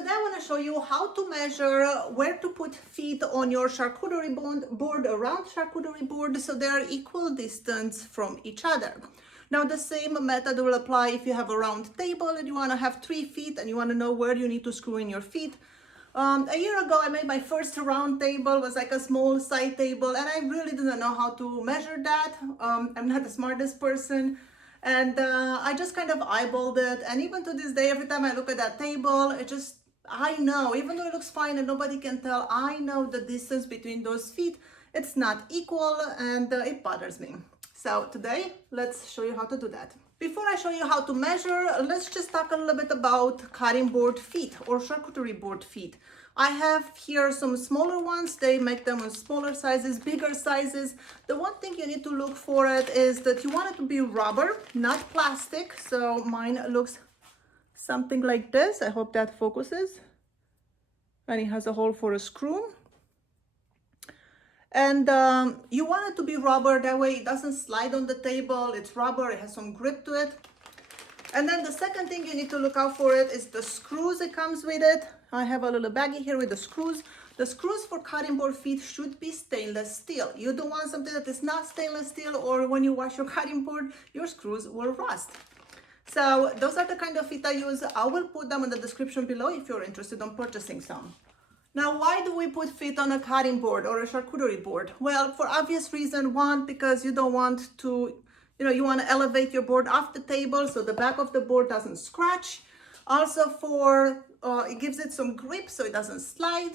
today I want to show you how to measure where to put feet on your charcuterie board, around charcuterie board, so they are equal distance from each other. Now the same method will apply if you have a round table and you want to have 3 feet and you want to know where you need to screw in your feet. A year ago I made my first round table. It was like a small side table and I really didn't know how to measure that. I'm not the smartest person. And I just kind of eyeballed it, and even to this day, every time I look at that table, I know, even though it looks fine and nobody can tell, I know the distance between those feet, it's not equal, and it bothers me. So today, let's show you how to do that. Before I show you how to measure, let's just talk a little bit about cutting board feet or charcuterie board feet. I have here some smaller ones. They make them in smaller sizes, bigger sizes. The one thing you need to look for it is that you want it to be rubber, not plastic. So mine looks something like this. I hope that focuses. And it has a hole for a screw. And you want it to be rubber, that way it doesn't slide on the table. It's rubber, it has some grip to it. And then the second thing you need to look out for it is the screws that comes with it. I have a little baggie here with the screws. The screws for cutting board feet should be stainless steel. You don't want something that is not stainless steel, or when you wash your cutting board, your screws will rust. So those are the kind of feet I use. I will put them in the description below if you're interested in purchasing some. Now, why do we put feet on a cutting board or a charcuterie board? Well, for obvious reason. One, because you don't want to, you want to elevate your board off the table so the back of the board doesn't scratch. Also it gives it some grip so it doesn't slide.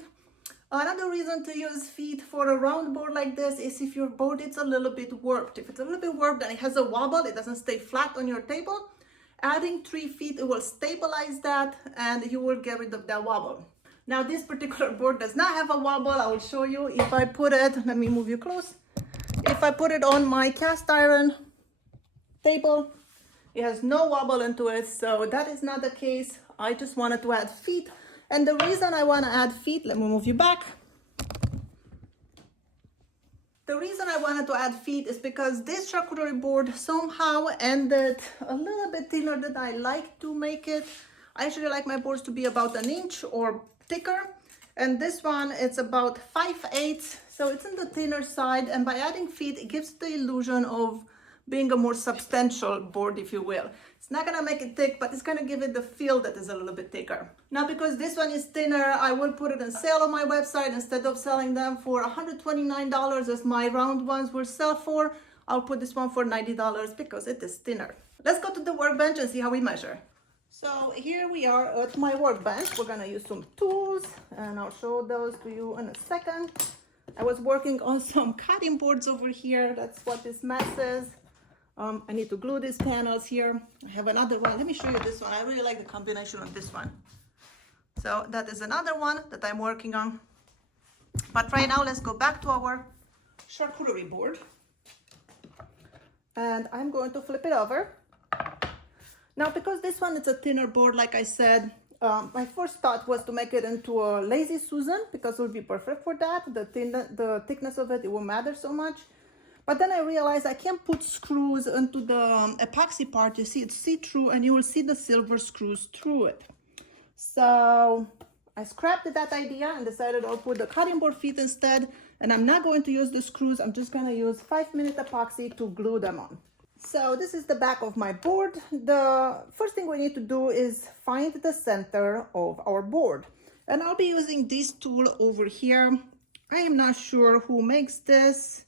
Another reason to use feet for a round board like this is if your board is a little bit warped. If it's a little bit warped and it has a wobble, it doesn't stay flat on your table, adding 3 feet, it will stabilize that and you will get rid of that wobble. Now this particular board does not have a wobble. I will show you if I put it, let me move you close. If I put it on my cast iron table, it has no wobble into it, so that is not the case. I just wanted to add feet. And the reason I want to add feet, let me move you back. The reason I wanted to add feet is because this charcuterie board somehow ended a little bit thinner than I like to make it. I usually like my boards to be about 1 inch or thicker, and this one it's about 5/8, so it's on the thinner side, and by adding feet it gives the illusion of being a more substantial board, if you will. It's not gonna make it thick, but it's gonna give it the feel that is a little bit thicker. Now, because this one is thinner, I will put it on sale on my website. Instead of selling them for $129 as my round ones will sell for, I'll put this one for $90 because it is thinner. Let's go to the workbench and see how we measure. So here we are at my workbench. We're gonna use some tools and I'll show those to you in a second. I was working on some cutting boards over here. That's what this mess is. I need to glue these panels here. I have another one. Let me show you this one. I really like the combination of this one. So that is another one that I'm working on. But right now, let's go back to our charcuterie board. And I'm going to flip it over. Now, because this one is a thinner board, like I said, my first thought was to make it into a Lazy Susan because it would be perfect for that. The thickness of it won't matter so much. But then I realized I can't put screws into the epoxy part. You see, it's see-through and you will see the silver screws through it. So I scrapped that idea and decided I'll put the cutting board feet instead. And I'm not going to use the screws. I'm just going to use 5-minute epoxy to glue them on. So this is the back of my board. The first thing we need to do is find the center of our board. And I'll be using this tool over here. I am not sure who makes this.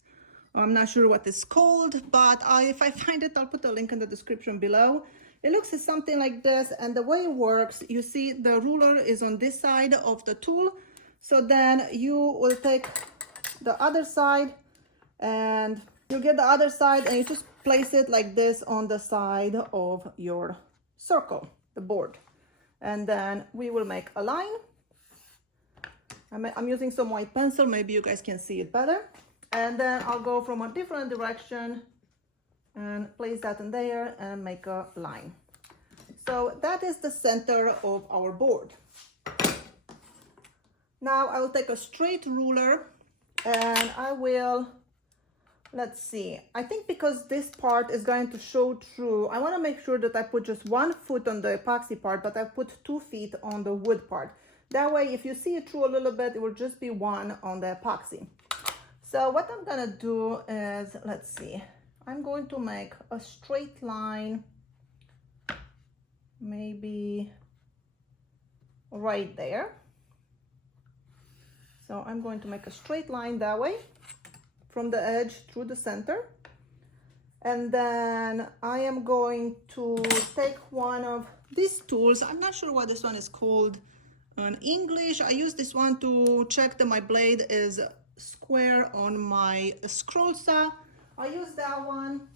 I'm not sure what it's called, but if I find it, I'll put a link in the description below. It looks like something like this, and the way it works, you see the ruler is on this side of the tool. So then you will take the other side and you get the other side and you just place it like this on the side of your circle, the board. And then we will make a line. I'm using some white pencil, maybe you guys can see it better. And then I'll go from a different direction and place that in there and make a line. So that is the center of our board. Now I will take a straight ruler and I will let's see. I think because this part is going to show through, I want to make sure that I put just 1 foot on the epoxy part, but I put 2 feet on the wood part. That way, if you see it through a little bit, it will just be 1 on the epoxy. So what I'm gonna do is, let's see, I'm going to make a straight line, maybe right there. So I'm going to make a straight line that way, from the edge through the center. And then I am going to take one of these tools. I'm not sure what this one is called in English. I use this one to check that my blade is square on my scroll saw. I use that one.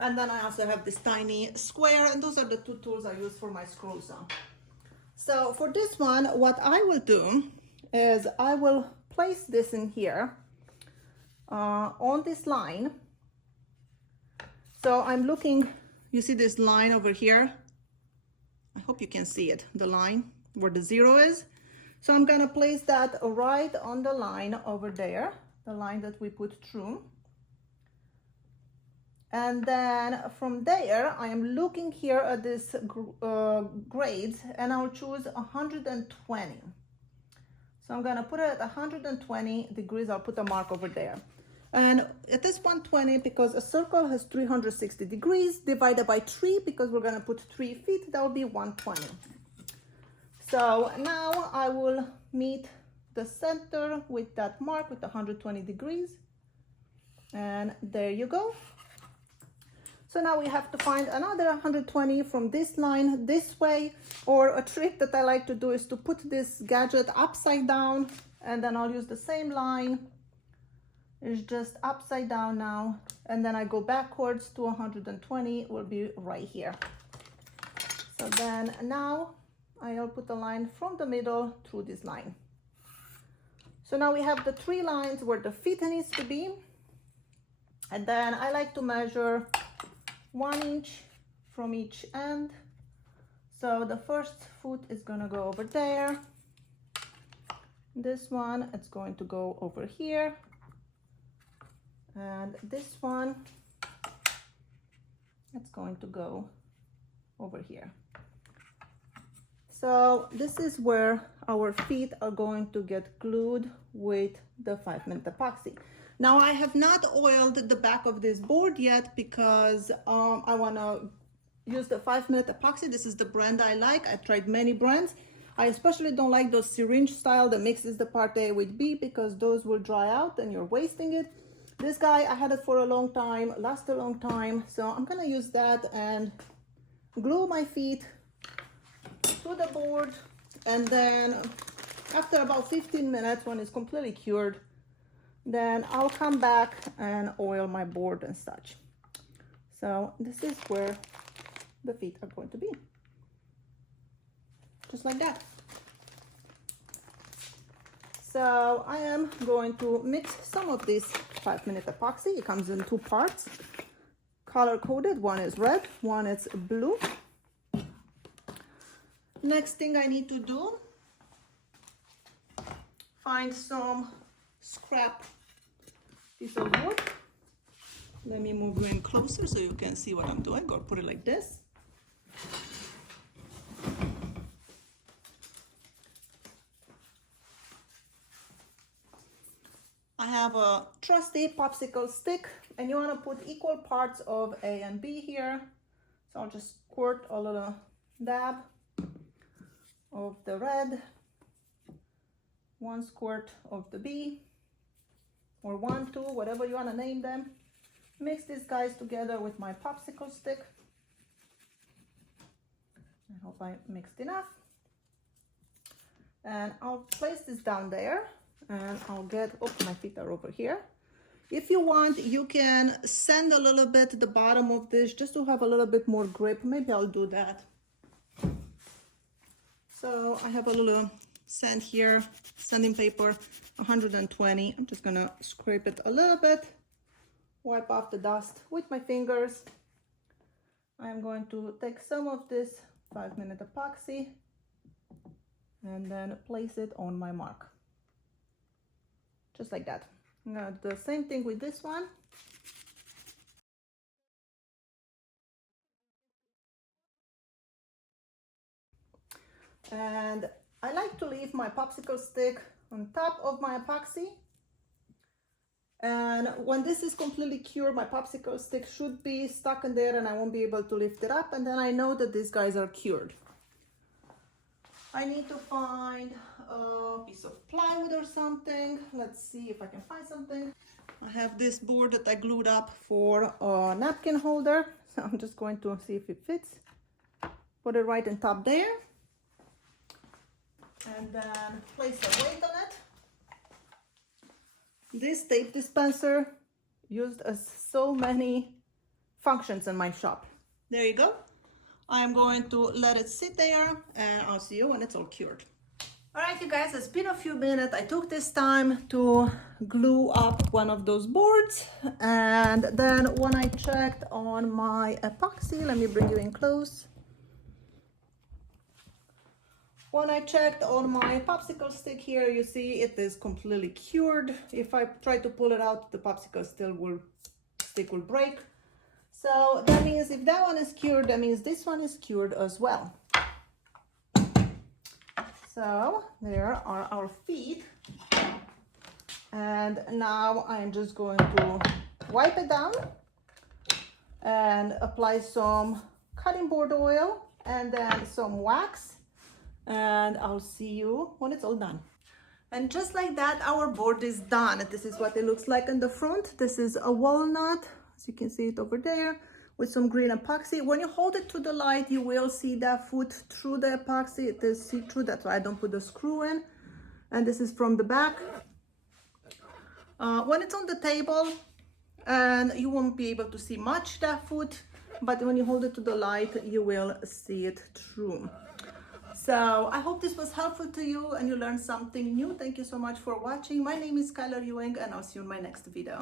And then I also have this tiny square, and those are the 2 tools I use for my scroll saw. So for this one, what I will do is I will place this in here on this line. So I'm looking, you see this line over here? I hope you can see it, the line where the 0 is. So I'm gonna place that right on the line over there, the line that we put through. And then from there, I am looking here at this grades, and I'll choose 120. So I'm gonna put it at 120 degrees, I'll put a mark over there. And at this 120, because a circle has 360 degrees, divided by 3, because we're gonna put 3 feet, that will be 120. So now I will meet the center with that mark with 120 degrees. And there you go. So now we have to find another 120 from this line this way, or a trick that I like to do is to put this gadget upside down, and then I'll use the same line. It's just upside down now, and then I go backwards to 120, will be right here. So then now I'll put a line from the middle through this line. So now we have the 3 lines where the feet needs to be, and then I like to measure 1 inch from each end. So the first foot is gonna go over there. This one, it's going to go over here. And this one, it's going to go over here. So this is where our feet are going to get glued with the 5-minute epoxy. Now I have not oiled the back of this board yet because I want to use the 5-minute epoxy. This is the brand I like. I've tried many brands. I especially don't like those syringe style that mixes the part A with B, because those will dry out and you're wasting it. This guy, I had it for a long time, lasts a long time. So I'm gonna use that and glue my feet to the board. And then after about 15 minutes, when it's completely cured, then I'll come back and oil my board and such. So this is where the feet are going to be. Just like that. So I am going to mix some of this 5-minute epoxy. It comes in 2 parts, color coded. One is red, one is blue. Next thing I need to do, find some scrap piece of wood. Let me move you in closer so you can see what I'm doing, or put it like this. I have a trusty popsicle stick, and you want to put equal parts of A and B here. So I'll just squirt a little dab of the red, 1 squirt of the B, or 1, 2, whatever you want to name them. Mix these guys together with my popsicle stick. I hope I mixed enough. And I'll place this down there, and I'll get, oh, my feet are over here. If you want, you can sand a little bit the bottom of this just to have a little bit more grip. Maybe I'll do that. So I have a little sand here, sanding paper, 120. I'm just gonna scrape it a little bit, wipe off the dust with my fingers. I'm going to take some of this 5-minute epoxy and then place it on my mark. Just like that. Now the same thing with this one. And I like to leave my popsicle stick on top of my epoxy. And when this is completely cured, my popsicle stick should be stuck in there and I won't be able to lift it up. And then I know that these guys are cured. I need to find a piece of plywood or something. Let's see if I can find something. I have this board that I glued up for a napkin holder. So I'm just going to see if it fits. Put it right on top there. And then place a weight on it. This tape dispenser used as so many functions in my shop. There you go. I'm going to let it sit there and I'll see you when it's all cured. All right, you guys, it's been a few minutes. I took this time to glue up one of those boards. And then when I checked on my epoxy, let me bring you in close. When I checked on my popsicle stick here, you see it is completely cured. If I try to pull it out, the popsicle stick will break. So that means if that one is cured, that means this one is cured as well. So there are our feet. And now I'm just going to wipe it down and apply some cutting board oil and then some wax. And I'll see you when it's all done. And just like that, our board is done. This is what it looks like in the front. This is a walnut, as you can see it over there, with some green epoxy. When you hold it to the light, you will see that foot through the epoxy. It is see-through, that's why I don't put the screw in. And this is from the back. When it's on the table, and you won't be able to see much that foot, but when you hold it to the light, you will see it through. So I hope this was helpful to you and you learned something new. Thank you so much for watching. My name is Skylar Ewing and I'll see you in my next video.